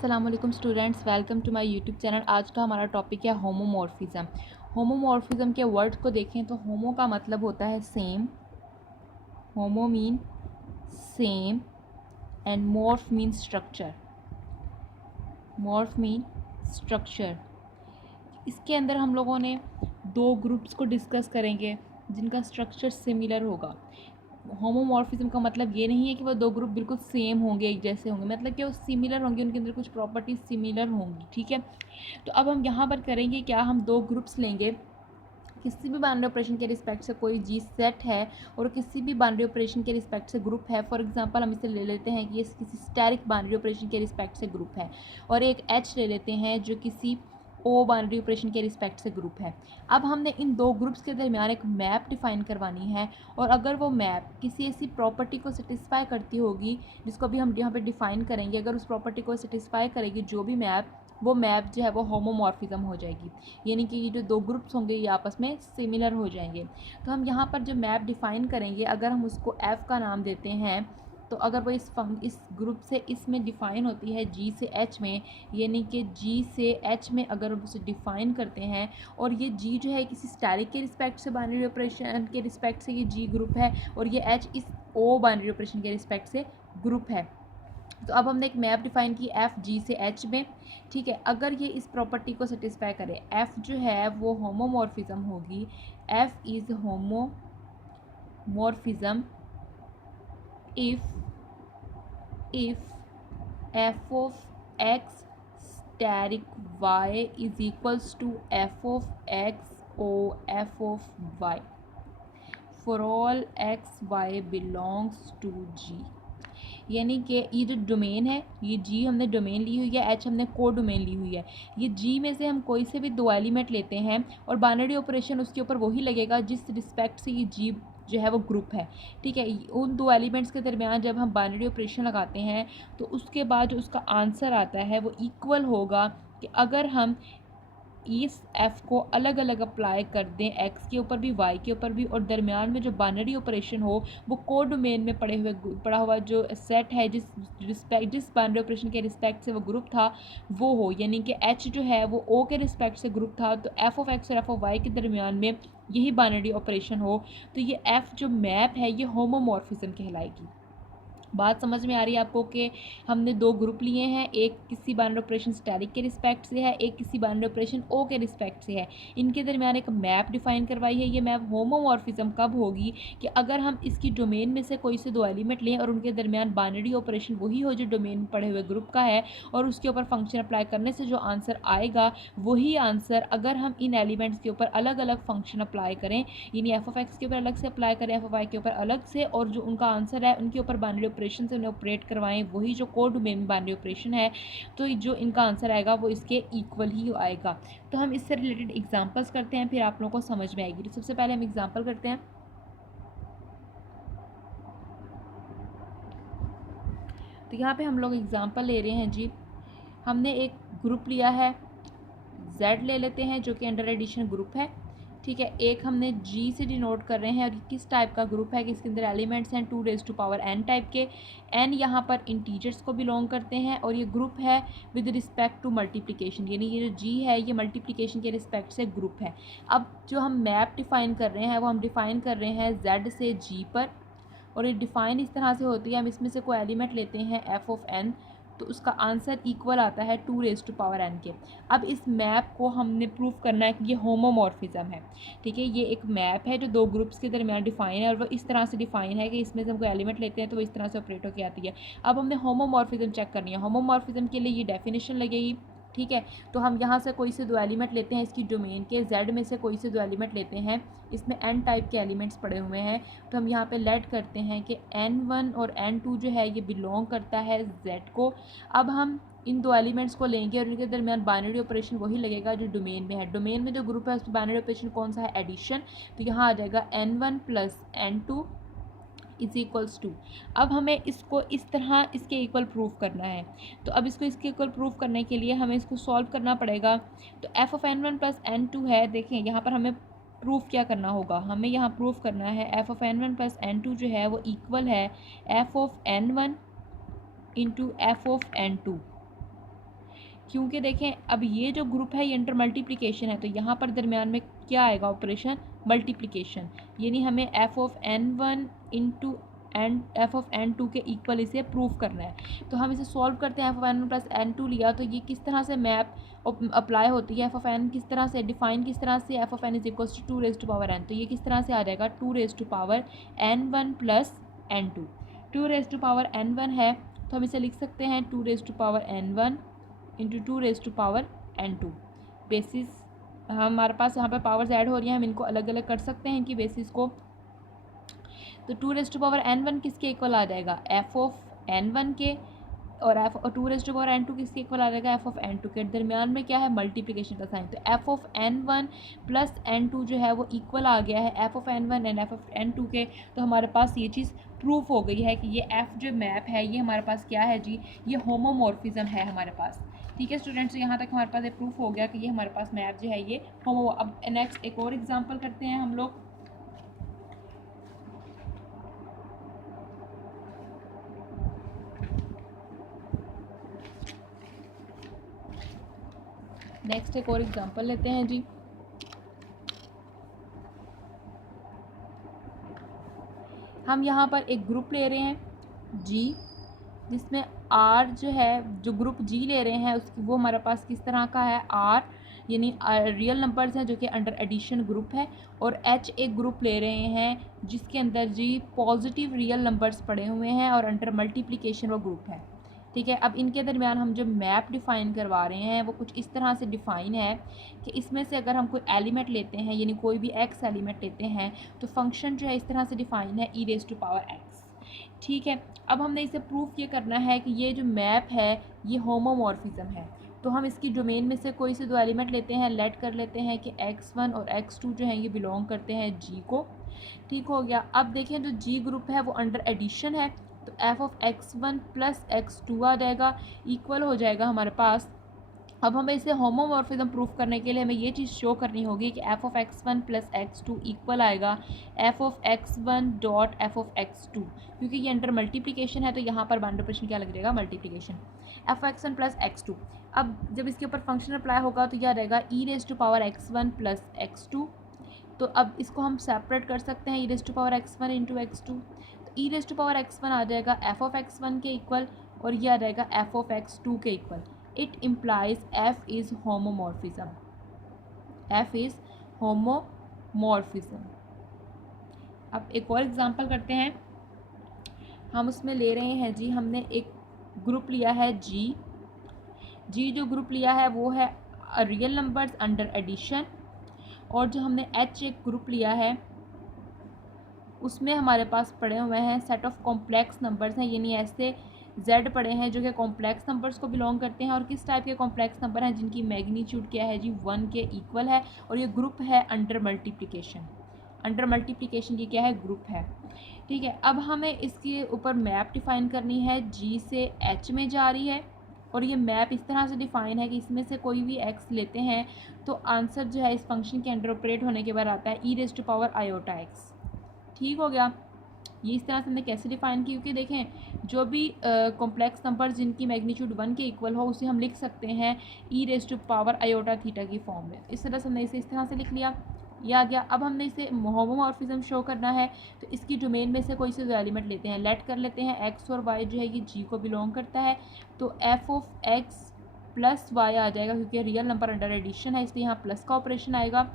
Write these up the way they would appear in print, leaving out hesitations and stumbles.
अस्सलाम वालेकुम students, welcome to my YouTube channel. आज का हमारा टॉपिक है होमोमॉर्फिज्म। होमोमॉर्फिज्म के वर्ड्स को देखें तो होमो का मतलब होता है same, homo mean same and morph mean structure. Morph mean structure. इसके अंदर हम लोगों ने दो ग्रुप्स को डिस्कस करेंगे जिनका स्ट्रक्चर सिमिलर होगा। होमोमॉर्फिज्म का मतलब ये नहीं है कि वो दो ग्रुप बिल्कुल सेम होंगे, एक जैसे होंगे, मतलब कि वो सिमिलर होंगे, उनके अंदर कुछ प्रॉपर्टीज सिमिलर होंगी। ठीक है, तो अब हम यहाँ पर करेंगे क्या, हम दो ग्रुप्स लेंगे। किसी भी बाइनरी ऑपरेशन के रिस्पेक्ट से कोई जी सेट है और किसी भी बाइनरी ऑपरेशन के रिस्पेक्ट से ग्रुप है। फॉर एग्जांपल हम इसे ले लेते हैं कि ये किसी स्टैटिक बाइनरी ऑपरेशन के रिस्पेक्ट से ग्रुप है, और एक एच ले लेते हैं जो किसी ओ बाइनरी ऑपरेशन के रिस्पेक्ट से ग्रुप है। अब हमने इन दो ग्रुप्स के दरमियान एक मैप डिफाइन करवानी है, और अगर वो मैप किसी ऐसी प्रॉपर्टी को सेटिस्फाई करती होगी जिसको भी हम यहाँ पे डिफाइन करेंगे, अगर उस प्रॉपर्टी को सेटिस्फाई करेगी जो भी मैप, वो मैप जो है वो होमोमॉर्फिज्म हो जाएगी। यानी कि ये जो दो ग्रुप्स होंगे ये आपस में सिमिलर हो जाएंगे। तो हम यहाँ पर जो मैप डिफाइन करेंगे, अगर हम उसको एफ़ का नाम देते हैं, तो अगर वो इस ग्रुप से इसमें डिफ़ाइन होती है जी से एच में, यानी कि जी से एच में अगर हम उसे डिफ़ाइन करते हैं, और ये जी जो है किसी स्टैटिक के रिस्पेक्ट से बाइनरी ऑपरेशन के रिस्पेक्ट से ये जी ग्रुप है, और ये एच इस ओ बाइनरी ऑपरेशन के रिस्पेक्ट से ग्रुप है। तो अब हमने एक मैप डिफाइन की एफ जी से एच में। ठीक है, अगर ये इस प्रॉपर्टी को सेटिस्फाई करे, एफ जो है वो होमोमॉर्फिज्म होगी। F is homomorphism if f of x static y is equals to f of x o f of y for all x y belongs to G. यानी कि ये जो डोमेन है, ये जी हमने डोमेन ली हुई है, एच हमने को डोमेन ली हुई है। ये जी में से हम कोई से भी दो एलिमेंट लेते हैं और बाइनरी ऑपरेशन उसके ऊपर वही लगेगा जिस रिस्पेक्ट से ये जी जो है वो ग्रुप है। ठीक है, उन दो एलिमेंट्स के दरमियान जब हम बाइनरी ऑपरेशन लगाते हैं तो उसके बाद जो उसका आंसर आता है वो इक्वल होगा कि अगर हम इस एफ़ को अलग अलग अप्लाई कर दें, एक्स के ऊपर भी वाई के ऊपर भी, और दरमियान में जो बाइनरी ऑपरेशन हो वो को डोमेन में पड़ा हुआ जो सेट है जिस बाइनरी ऑपरेशन के रिस्पेक्ट से वो ग्रुप था वो हो। यानी कि एच जो है वो ओ के रिस्पेक्ट से ग्रुप था, तो एफ ऑफ एक्स और एफ ऑफ वाई के दरमियान में यही बाइनरी ऑपरेशन हो, तो ये एफ़ जो मैप है ये होमोमॉर्फिज्म कहलाएगी। बात समझ में आ रही है आपको कि हमने दो ग्रुप लिए हैं, एक किसी बाइनरी ऑपरेशन स्टैटिक के रिस्पेक्ट से है, एक किसी बाइनरी ऑपरेशन ओ के रिस्पेक्ट से है। इनके दरमियान एक मैप डिफाइन करवाई है। ये मैप होमोमॉर्फिज्म कब होगी कि अगर हम इसकी डोमेन में से कोई से दो एलिमेंट लें और उनके दरमियान बाइनरी ऑपरेशन वही हो जो डोमेन में पड़े हुए ग्रुप का है, और उसके ऊपर फंक्शन अप्लाई करने से जो आंसर आएगा वही आंसर अगर हम इन एलिमेंट्स के ऊपर अलग अलग फंक्शन अप्लाई करें, यानी एफ ऑफ एक्स के ऊपर अलग से अप्लाई करें, एफ ऑफ वाई के ऊपर अलग से, और जो उनका आंसर है उनके ऊपर बाइनरी ऑपरेशन से उन्हें ऑपरेट करवाएं, वही जो कोड डोमेन बाइनरी ऑपरेशन है, तो जो इनका आंसर आएगा वो इसके इक्वल ही आएगा। तो हम इससे रिलेटेड एग्जांपल्स करते हैं, फिर आप लोगों को समझ में आएगी। तो सबसे पहले हम एग्जांपल करते हैं। तो यहाँ पे हम लोग एग्जांपल ले रहे हैं जी। हमने एक ग्रुप लिया है, Z ले लेते हैं जो कि अंडर एडिशन ग्रुप है। ठीक है, एक हमने G से डिनोट कर रहे हैं, और किस टाइप का ग्रुप है कि इसके अंदर एलिमेंट्स हैं 2⁻n टाइप के। n यहाँ पर इंटीजर्स को बिलोंग करते हैं, और ये ग्रुप है विद रिस्पेक्ट टू मल्टीप्लिकेशन, यानी ये जो G है ये मल्टीप्लिकेशन के रिस्पेक्ट से ग्रुप है। अब जो हम मैप डिफ़ाइन कर रहे हैं वो हम डिफ़ाइन कर रहे हैं Z से G पर, और ये डिफ़ाइन इस तरह से होती है, हम इसमें से कोई एलिमेंट लेते हैं f ऑफ n, तो उसका आंसर इक्वल आता है 2⁻n के। अब इस मैप को हमने प्रूव करना है कि ये होमोमॉर्फिज्म है। ठीक है, ये एक मैप है जो दो ग्रुप्स के दरमियान डिफाइन है, और वो इस तरह से डिफाइन है कि इसमें से हम कोई एलिमेंट लेते हैं तो वो इस तरह से ऑपरेट होकर आती है। अब हमने होमोमॉर्फिज्म चेक करनी है। होमोमॉर्फिज्म के लिए ये डेफिनेशन लगेगी। ठीक है, तो हम यहाँ से कोई से दो एलिमेंट लेते हैं इसकी डोमेन के, Z में से कोई से दो एलिमेंट लेते हैं, इसमें n टाइप के एलिमेंट्स पड़े हुए हैं, तो हम यहाँ पे लेट करते हैं कि n1 और n2 जो है ये बिलोंग करता है Z को। अब हम इन दो एलिमेंट्स को लेंगे और इनके दरमियान बाइनरी ऑपरेशन वही लगेगा जो डोमेन में है। डोमेन में जो ग्रुप है उसमें बाइनरी ऑपरेशन कौन सा है, एडिशन, तो यहाँ आ जाएगा n1 + n2 is equals to. अब हमें इसको इस तरह इसके इक्वल प्रूफ करना है, तो अब इसको इसके इक्वल प्रूफ करने के लिए हमें इसको सॉल्व करना पड़ेगा। तो एफ ऑफ n1 + n2 है, देखें यहाँ पर हमें प्रूफ क्या करना होगा, हमें यहाँ प्रूफ करना है एफ ऑफ n1 + n2 जो है वो इक्वल है f of n1 into f of n2। क्योंकि देखें अब ये जो ग्रुप है ये इंटर मल्टीप्लिकेशन है, तो यहाँ पर दरमियान में क्या आएगा, ऑपरेशन मल्टीप्लिकेशन, यानी हमें f of n one into n f of n two के इक्वल इसे प्रूव करना है। तो हम इसे सॉल्व करते हैं, f of n one plus n two लिया, तो ये किस तरह से मैप अप्लाई होती है, एफ ऑफ एन किस तरह से डिफाइन, किस तरह से f of n is equals to 2 raise to power n, तो ये किस तरह से आ जाएगा 2 raise to power n one plus n two. 2 raise to power n one है तो हम इसे लिख सकते हैं 2 raise to power n one into 2 raise to power n two. Basis हमारे पास यहाँ पर पावर्स ऐड हो रही हैं, हम इनको अलग अलग कर सकते हैं इनकी बेसिस को। तो 2 raise to power n one किसके इक्वल आ जाएगा, एफ ऑफ एन वन के, और एफ और 2 raise to power n two किसके इक्वल आ जाएगा, एफ ऑफ एन टू के। दरमियान में क्या है, मल्टीप्लिकेशन का साइन, तो f of n one plus n two जो है वो इक्वल आ गया है f of n one and f of n two के। तो हमारे पास ये चीज़ प्रूफ हो गई है कि ये एफ जो मैप है ये हमारे पास क्या है जी, ये होमोमॉर्फिज्म है हमारे पास। ठीक है स्टूडेंट्स, यहाँ तक हमारे पास ये प्रूफ हो गया कि ये हमारे पास मैप जो है ये होमो। अब नेक्स्ट एक और एग्जांपल करते हैं हम लोग। नेक्स्ट एक और एग्जांपल लेते हैं जी। हम यहाँ पर एक ग्रुप ले रहे हैं जी, जिसमें आर जो है, जो ग्रुप जी ले रहे हैं उसकी वो हमारे पास किस तरह का है, आर यानी रियल नंबर्स हैं जो कि अंडर एडिशन ग्रुप है, और एच एक ग्रुप ले रहे हैं जिसके अंदर जी पॉजिटिव रियल नंबर्स पड़े हुए हैं और अंडर मल्टीप्लिकेशन वो ग्रुप है। ठीक है, अब इनके दरमियान हम जो मैप डिफ़ाइन करवा रहे हैं वो कुछ इस तरह से डिफ़ाइन है कि इसमें से अगर हम कोई एलिमेंट लेते हैं, यानी कोई भी एक्स एलिमेंट लेते हैं, तो फंक्शन जो है इस तरह से डिफ़ाइन है e raise to power x. ठीक है, अब हमने इसे प्रूफ ये करना है कि ये जो मैप है ये होमोमॉर्फिज्म है। तो हम इसकी डोमेन में से कोई से दो एलिमेंट लेते हैं, लेट कर लेते हैं कि x1 और x2 जो हैं ये बिलोंग करते हैं g को। ठीक हो गया। अब देखें जो g ग्रुप है वो अंडर एडिशन है, तो f of x1 plus x2 आ जाएगा, इक्वल हो जाएगा हमारे पास। अब हमें इसे होमोमॉर्फिज्म प्रूफ करने के लिए हमें ये चीज़ शो करनी होगी कि f of x1 plus x2 equal आएगा f of x1 dot f of x2, क्योंकि ये अंडर मल्टीप्लिकेशन है तो यहाँ पर बाउंड्री ऑपरेशन क्या लग जाएगा, multiplication, F of x1 plus x2। अब जब इसके ऊपर फंक्शन अप्लाई होगा तो यह रहेगा e raise to power x1 plus x2। तो अब इसको हम सेपरेट कर सकते हैं, e raise to power x1 into x2, तो e raise to power x1 आ जाएगा एफ ऑफ x1 के इक्वल और यह आ जाएगा एफ ऑफ x2 के equal. It implies f is homomorphism. f is homomorphism. अब एक और एग्जांपल करते हैं। हम उसमें ले रहे हैं जी, हमने एक ग्रुप लिया है जी जो ग्रुप लिया है वो है रियल नंबर्स अंडर एडिशन, और जो हमने h एक ग्रुप लिया है उसमें हमारे पास पड़े हुए हैं सेट ऑफ कॉम्प्लेक्स नंबर्स हैं, यानी ऐसे z पड़े हैं जो कि कॉम्प्लेक्स नंबर्स को बिलोंग करते हैं। और किस टाइप के कॉम्प्लेक्स नंबर हैं, जिनकी मैग्नीट्यूड क्या है जी 1 के इक्वल है, और ये ग्रुप है अंडर मल्टीप्लिकेशन। अंडर मल्टीप्लिकेशन की क्या है, ग्रुप है। ठीक है, अब हमें इसके ऊपर मैप डिफ़ाइन करनी है, g से h में जा रही है, और ये मैप इस तरह से डिफ़ाइन है कि इसमें से कोई भी x लेते हैं तो आंसर जो है इस फंक्शन के अंडर ऑपरेट होने के बाद आता है e raise to power iota x। ठीक हो गया। ये इस तरह से हमने कैसे डिफ़ाइन की, क्योंकि देखें जो भी कॉम्प्लेक्स नंबर जिनकी मैग्नीट्यूड 1 के इक्वल हो उसे हम लिख सकते हैं e raise to power iota theta की फॉर्म में। इस तरह से हमने इसे इस तरह से लिख लिया, ये आ गया। अब हमने इसे होमोमॉर्फिज्म शो करना है, तो इसकी डोमेन में से कोई से दो एलिमेंट लेते हैं, लेट कर लेते हैं एक्स और वाई जो है ये जी को बिलोंग करता है, तो f of x plus y आ जाएगा, क्योंकि रियल नंबर अंडर एडिशन है इसलिए यहाँ प्लस का ऑपरेशन आएगा,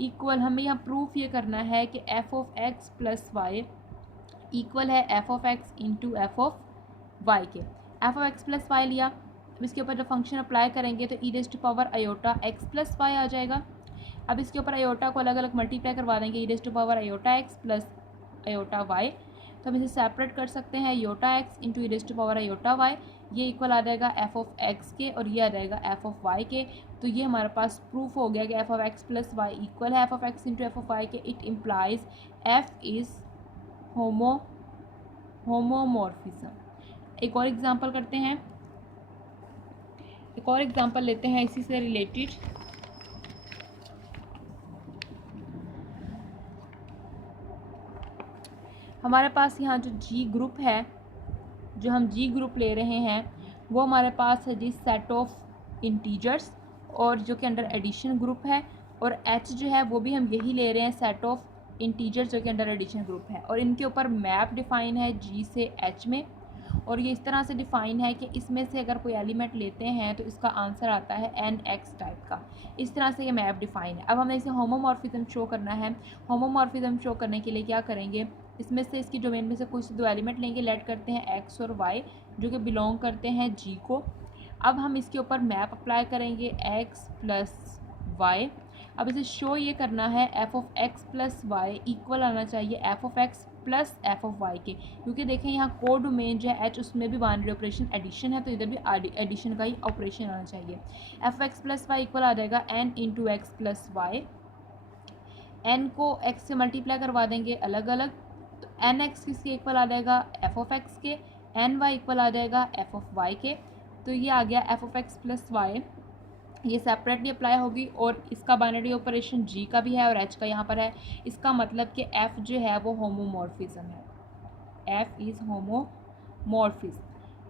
इक्वल हमें यहाँ प्रूफ ये करना है कि f of x plus y equal है f of x into f of y के। F of x plus y लिया, अब इसके ऊपर जब फंक्शन अप्लाई करेंगे तो e raise to power iota x plus y आ जाएगा। अब इसके ऊपर आयोटा को अलग अलग मल्टीप्लाई करवा देंगे, e raise to power iota x plus iota y, तो हम इसे सेपरेट कर सकते हैं, iota x into e raise to power iota y, ये इक्वल आ जाएगा एफ ऑफ एक्स के और ये आ जाएगा एफ ऑफ वाई के। तो ये हमारे पास प्रूफ हो गया कि f of x plus y equal है f of x into f of y के। It implies f is homomorphism. एक और एग्जांपल करते हैं, एक और एग्जांपल लेते हैं इसी से रिलेटेड। हमारे पास यहाँ जो जी ग्रुप है, जो हम जी ग्रुप ले रहे हैं वो हमारे पास है जी सेट ऑफ इंटीजर्स, और जो कि अंडर एडिशन ग्रुप है, और एच जो है वो भी हम यही ले रहे हैं, सेट ऑफ इंटीजर्स जो कि अंडर एडिशन ग्रुप है, और इनके ऊपर मैप डिफाइन है जी से एच में, और ये इस तरह से डिफाइन है कि इसमें से अगर कोई एलिमेंट लेते हैं तो इसका आंसर आता है एन एक्स टाइप का। इस तरह से ये मैप डिफाइन है। अब हमें इसे होमोमॉर्फिज्म शो करना है। होमोमॉर्फिज्म शो करने के लिए क्या करेंगे, इसमें से इसकी डोमेन में से कोई से दो एलिमेंट लेंगे, लेट करते हैं एक्स और वाई जो कि बिलोंग करते हैं जी को। अब हम इसके ऊपर मैप अप्लाई करेंगे एक्स प्लस वाई। अब इसे शो ये करना है f of x plus y equal आना चाहिए f of x plus f of y के, क्योंकि देखें यहाँ को डोमेन जो है एच उसमें भी बाइनरी ऑपरेशन एडिशन है, तो इधर भी एडिशन का ही ऑपरेशन आना चाहिए। F x plus y equal आ जाएगा n into x plus y. N को एक्स से मल्टीप्लाई करवा देंगे अलग अलग, तो एन एक्स किसके इक्वल आ जाएगा एफ ऑफ एक्स के, एन वाई इक्वल आ जाएगा एफ ऑफ वाई के। तो ये आ गया f of x plus y, ये सेपरेटली अप्लाई होगी, और इसका बाइनरी ऑपरेशन जी का भी है और एच का यहाँ पर है। इसका मतलब कि एफ जो है वो होमोमॉर्फिज्म है, एफ इज़ होमोमॉर्फिज्म।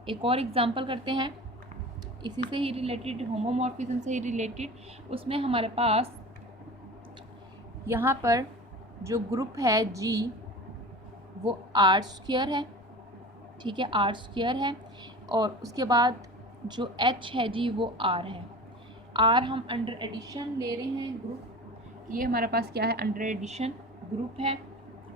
एक और एग्जांपल करते हैं इसी से ही रिलेटेड, होमोमॉर्फिज्म से ही रिलेटेड। उसमें हमारे पास यहाँ पर जो ग्रुप है जी वो आर स्क्वायर है, ठीक है, आर स्क्वायर है, और उसके बाद जो एच है जी वो आर है। आर हम अंडर एडिशन ले रहे हैं ग्रुप, ये हमारे पास क्या है अंडर एडिशन ग्रुप है,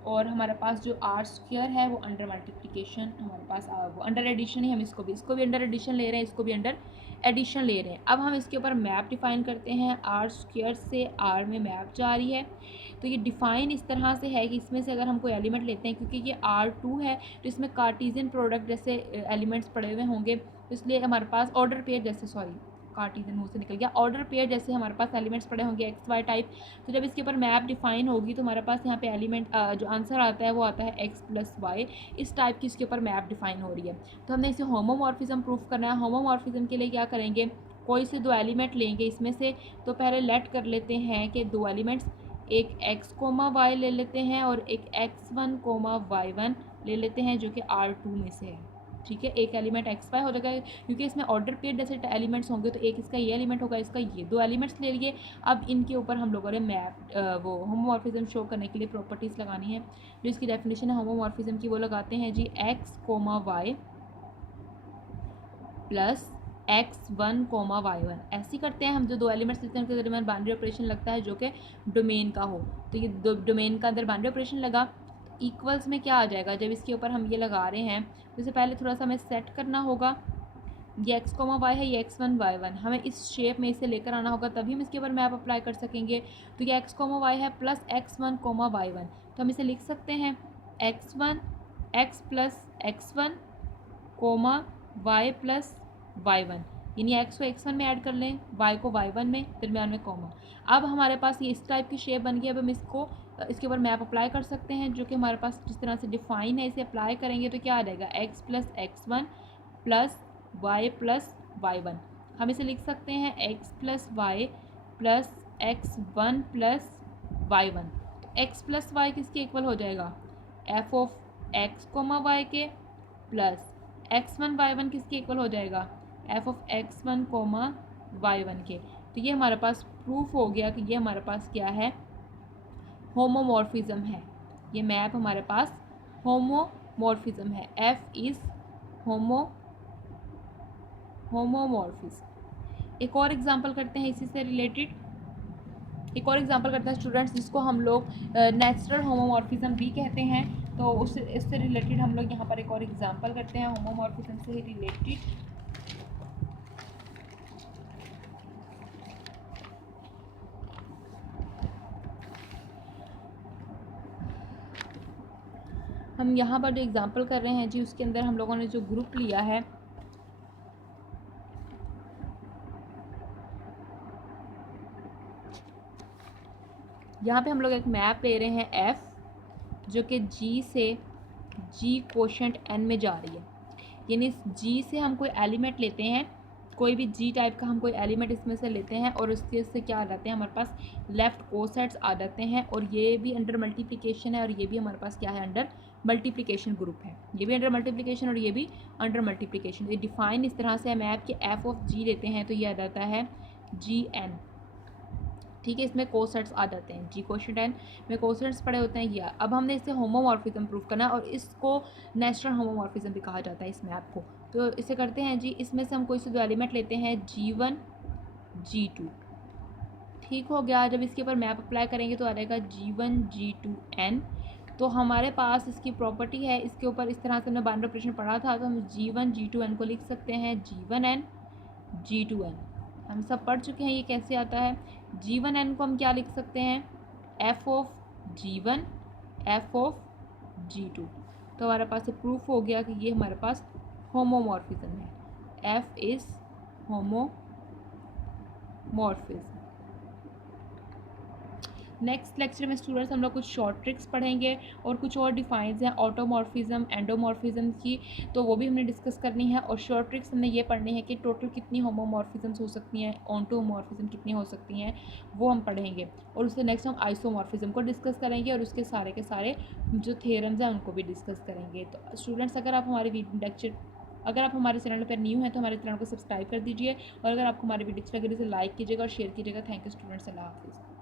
और हमारे पास जो आर स्क्वायर है वो अंडर मल्टीप्लिकेशन हमारे पास वो अंडर एडिशन ही, हम इसको भी अंडर एडिशन ले रहे हैं, इसको भी अंडर एडिशन ले रहे हैं। अब हम इसके ऊपर मैप डिफाइन करते हैं, आर स्क्वायर से आर में मैप जा रही है। तो ये डिफाइन इस तरह से है कि इसमें से अगर हम कोई एलिमेंट लेते हैं, क्योंकि ये R2 है तो इसमें कार्टीजियन प्रोडक्ट जैसे एलिमेंट्स पड़े हुए होंगे, तो इसलिए हमारे पास ऑर्डर पेयर जैसे, सॉरी कार्टीजन मुंह से निकल गया, ऑर्डर पेयर जैसे हमारे पास एलिमेंट्स पड़े होंगे एक्स वाई टाइप। तो जब इसके ऊपर मैप डिफाइन होगी तो हमारे पास यहाँ पे एलिमेंट जो आंसर आता है वो आता है एक्स प्लस वाई, इस टाइप की इसके ऊपर मैप डिफाइन हो रही है। तो हमने इसे होमोमॉर्फिज्म प्रूफ करना है। होमोमॉर्फिज्म के लिए क्या करेंगे, कोई से दो एलिमेंट लेंगे इसमें से, तो पहले लेट कर लेते हैं कि दो एलिमेंट्स, एक एक्स कोमा वाई ले लेते हैं और एक x1 कोमा y1 ले लेते हैं जो कि R2 में से है, ठीक है। एक एलिमेंट एक्स वाई हो जाएगा, क्योंकि इसमें ऑर्डर पेयर जैसे एलिमेंट्स होंगे, तो एक इसका ये एलिमेंट होगा, इसका ये, दो एलिमेंट्स ले लिए। अब इनके ऊपर हम लोगों ने मैप वो होमोमॉर्फिज्म शो करने के लिए प्रॉपर्टीज़ लगानी है। जो इसकी डेफिनेशन है होमोमॉर्फिज्म की वो लगाते हैं जी, x comma y plus x1 comma y1, ऐसे करते हैं हम। जो दो एलिमेंट्स लेते हैं उनके दरमियान बाइनरी ऑपरेशन लगता है जो कि डोमेन का हो, तो ये दो डोमेन का अंदर बाइनरी ऑपरेशन लगा, इक्वल्स में क्या आ जाएगा, जब इसके ऊपर हम ये लगा रहे हैं तो इससे पहले थोड़ा सा हमें सेट करना होगा। ये x कोमा y है, ये x1 y1, हमें इस शेप में इसे लेकर आना होगा, तभी हम इसके ऊपर मैप अप्लाई कर सकेंगे। तो ये x कोमा y है प्लस x1 कोमा y1, तो हम इसे लिख सकते हैं x1 x plus x1 comma y plus y1, यानी x को x1 में ऐड कर लें, y को y1 में, दरमियान में कॉमा। अब हमारे पास ये इस टाइप की शेप बन गई। अब हम इसको इसके ऊपर मैप अप्लाई कर सकते हैं, जो कि हमारे पास जिस तरह से डिफाइन है, इसे अप्लाई करेंगे तो क्या आ जाएगा, x plus x1 plus y plus y1। हम इसे लिख सकते हैं x plus y plus x1 plus y1। x plus y किसके इक्वल हो जाएगा, f of x comma y के, प्लस x1 y1 किसके इक्वल हो जाएगा, f of x1 comma y1 के। तो ये हमारे पास प्रूफ हो गया कि ये हमारे पास क्या है, होमोमॉर्फिज्म है। ये मैप हमारे पास होमोमॉर्फिज्म है, f इज़ होमोमॉर्फिज्म। एक और एग्जांपल करते हैं इसी से रिलेटेड, एक और एग्जांपल करते हैं स्टूडेंट्स, जिसको हम लोग नेचुरल होमोमॉर्फिज्म भी कहते हैं। तो इससे रिलेटेड हम लोग यहाँ पर एक और एग्जांपल करते हैं होमोमॉर्फिज्म से रिलेटेड। हम यहाँ पर जो एग्जांपल कर रहे हैं जी, उसके अंदर हम लोगों ने जो ग्रुप लिया है, यहाँ पे हम लोग एक मैप ले रहे हैं f, जो कि g से g कोशेंट n में जा रही है। यानी g से हम कोई एलिमेंट लेते हैं, कोई भी g टाइप का हम कोई एलिमेंट इसमें से लेते हैं, और उसके से क्या आ जाते हैं, हमारे पास लेफ़्ट कोसेट्स आ जाते हैं, और ये भी अंडर मल्टीप्लिकेशन है और ये भी हमारे पास क्या है, अंडर मल्टीप्लिकेशन ग्रुप है, ये भी अंडर मल्टीप्लिकेशन और ये भी अंडर मल्टीप्लिकेशन। ये डिफाइन इस तरह से है, मैप के एफ ऑफ जी लेते हैं तो ये आ जाता है जी एन, ठीक है। इसमें कोसेट्स आ जाते हैं, जी कोशेंट एन में कोसेट्स पड़े होते हैं। या अब हमने इससे होमोमॉर्फिज्म प्रूव करना है और इसको नेचुरल होमोमॉर्फिज्म भी कहा जाता है इस मैप को। तो इसे करते हैं जी, इसमें से हम कोई से दो एलिमेंट लेते हैं G1 G2, ठीक हो गया। जब इसके ऊपर मैप अप्लाई करेंगे तो आ जाएगा G1 G2 N। तो हमारे पास इसकी प्रॉपर्टी है, इसके ऊपर इस तरह से हमने बाइनरी ऑपरेशन पढ़ा था, तो हम G1 G2 N को लिख सकते हैं G1 N G2 N। हम सब पढ़ चुके हैं ये कैसे आता है। G1 N को हम क्या लिख सकते हैं, F of G1 F of G2। तो हमारे पास ये प्रूफ हो गया कि ये हमारे पास होमोमॉर्फिज्म है, F is homomorphism. Next lecture में स्टूडेंट्स हम लोग कुछ शॉर्ट ट्रिक्स पढ़ेंगे और कुछ और डिफाइंस हैं ऑटोमॉर्फिज्म एंडोमॉर्फिज्म की, तो वो भी हमने डिस्कस करनी है। और शॉर्ट ट्रिक्स हमने ये पढ़नी है कि टोटल कितनी होमोमॉर्फिज्म्स हो सकती हैं, ऑन्टोमॉर्फिज्म कितनी हो सकती हैं, वो हम पढ़ेंगे। और उससे नेक्स्ट हम आइसोमॉर्फिज्म को डिस्कस करेंगे और उसके सारे के सारे जो थ्योरम्स हैं उनको भी डिस्कस करेंगे। तो स्टूडेंट्स अगर आप हमारे चैनल पर न्यू हैं तो हमारे चैनल को सब्सक्राइब कर दीजिए और अगर आपको हमारे वीडियो अच्छी लगे तो लाइक कीजिएगा और शेयर कीजिएगा। थैंक यू स्टूडेंट्स, अल्लाह हाफिज़।